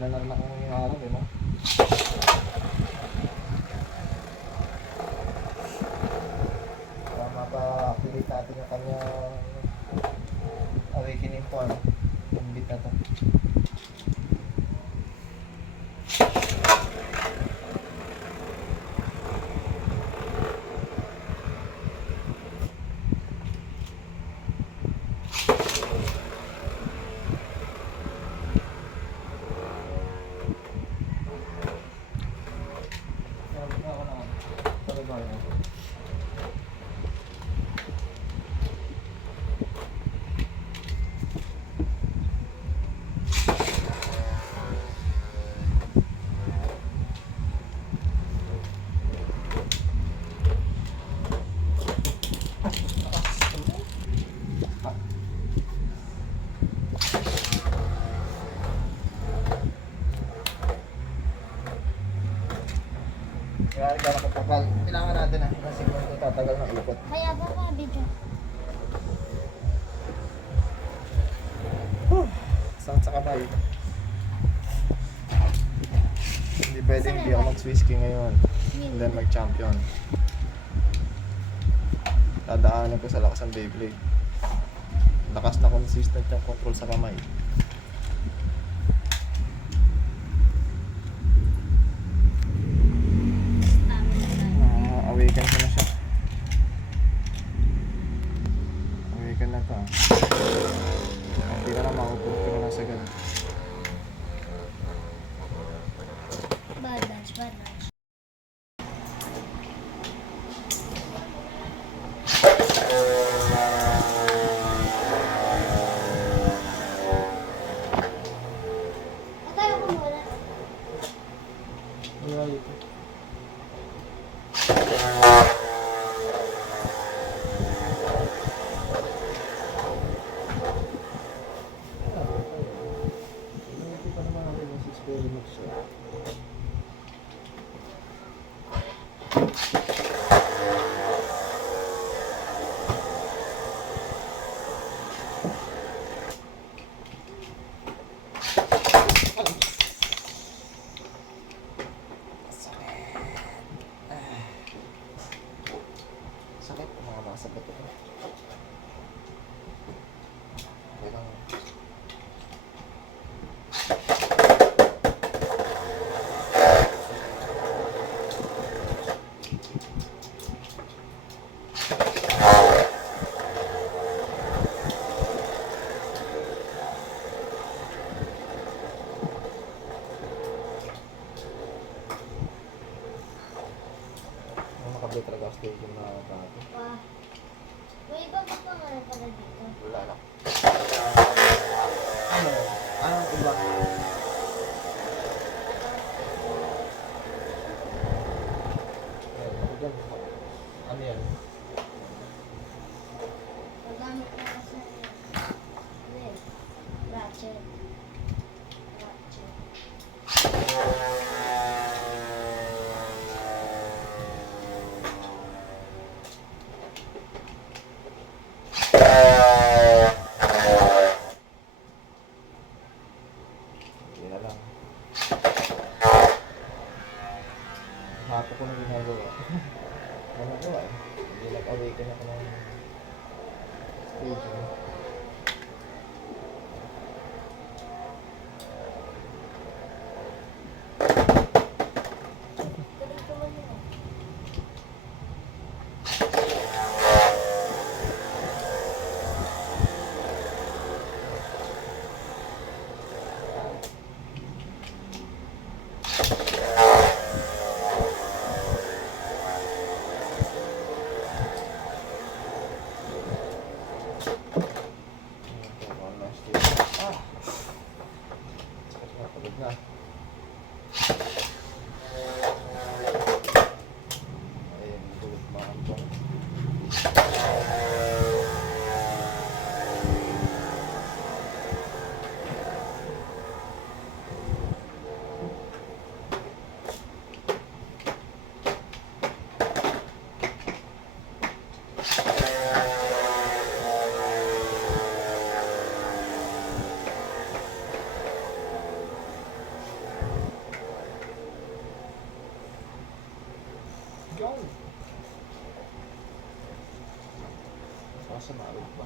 Ulan na lang yung araw, di ba? Para mapa-activate natin yung kanyang awakening form. Yung bit na to. Kaya gano'n katagal. Kailangan natin na siguro ito tatagal ng ikot. Kaya ba ka video? Sakit sa kamay. Hindi pwede hindi ako mag-swisky ngayon. And then mag-champion. Dadaanan ko sa lakas ng Beyblade. Lakas na consistent yung control sa kamay. Awaken ko na siya. Awaken na to. Hindi na lang maupog pero nasa ganun. Bad batch, bad batch. Tayo ko muna. Wala ito. Sakit ang mga nasa bato ko. Okay lang. Nakabit talaga ako stage yung mga bato. Wow. May iba ba pang ano pala dito? Wala lang. Ano? Anong iba? Ano yan? Magamit na kasi ano eh, ratchet. Ratchet. Hindi na lang. Hapo ko na ginagawa. Ano ko eh? Hindi nag-awaken ako ng stage. Tuloy ko man yun. masama ulit ba?